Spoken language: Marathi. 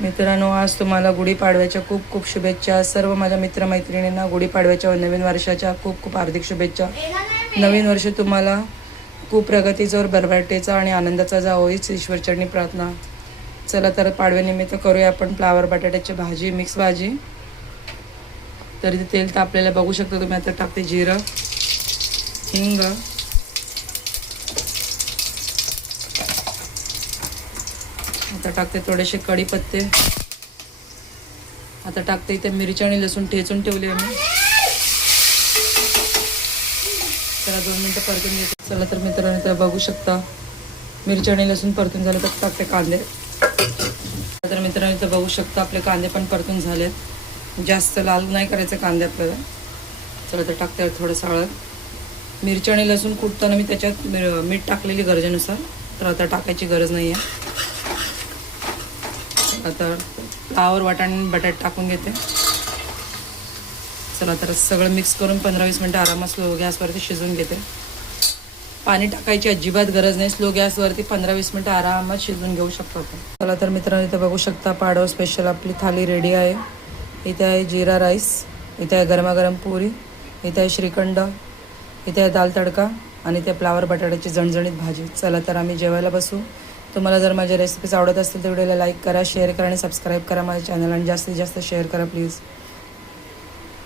मित्रांनो, आज तुम्हाला गुढीपाडव्याच्या खूप खूप शुभेच्छा. सर्व माझ्या मित्रमैत्रिणींना गुढीपाडव्याच्या व नवीन वर्षाच्या खूप खूप हार्दिक शुभेच्छा. नवीन वर्ष तुम्हाला खूप प्रगतीचा व भरभराटीचा आणि आनंदाचा जावो हीच ईश्वरचरणी प्रार्थना. चला तर पाडव्यानिमित्त करूया आपण फ्लावर बटाट्याची भाजी, मिक्स भाजी. तर इथे तेल तापलेलं बघू शकता तुम्ही. आता टाकते जिरं, हिंग, आता टाकते थोडेसे कढीपत्ते. आता टाकते इथे मिरची आणि लसूण ठेचून ठेवली आम्ही. चला 2 मिनटं परतून घेते. चला तर मित्रांनो, तर बघू शकता मिरची आणि लसूण परतून झाले. तर टाकते कांदे. तर मित्रांनो, तर बघू शकता आपले कांदे पण परतून झालेत. जास्त लाल नाही करायचे कांदे आपल्याला. चला तर टाकते थोडंसं हळद. मिरची आणि लसूण कुटताना मी त्याच्यात मीठ टाकलेली गरजेनुसार, तर आता टाकायची गरज नाही आहे. आता फ्लावर वाटाणे बटाटे टाकून घेते. चला तर सगळं मिक्स करून 15-20 मिनटं आरामात स्लो गॅसवरती शिजवून घेते. पाणी टाकायची अजिबात गरज नाही. स्लो गॅसवरती 15-20 मिनटं आरामात शिजवून घेऊ शकतो आपण. चला तर मित्रांनो, इथे बघू शकता पाडवा स्पेशल आपली थाली रेडी आहे. इथे आहे जिरा राईस, इथे आहे गरमागरम पुरी, इथे आहे श्रीखंड, इथे आहे दाल तडका आणि इथे फ्लावर बटाट्याची झणझणीत भाजी. चला तर आम्ही जेवायला बसू. तुम्हाला जर माझ्या रेसिपीज आवडत असतील तर व्हिडिओला लाईक करा, शेअर करा आणि सबस्क्राईब करा माझ्या चॅनल, आणि जास्तीत जास्त शेअर करा प्लीज.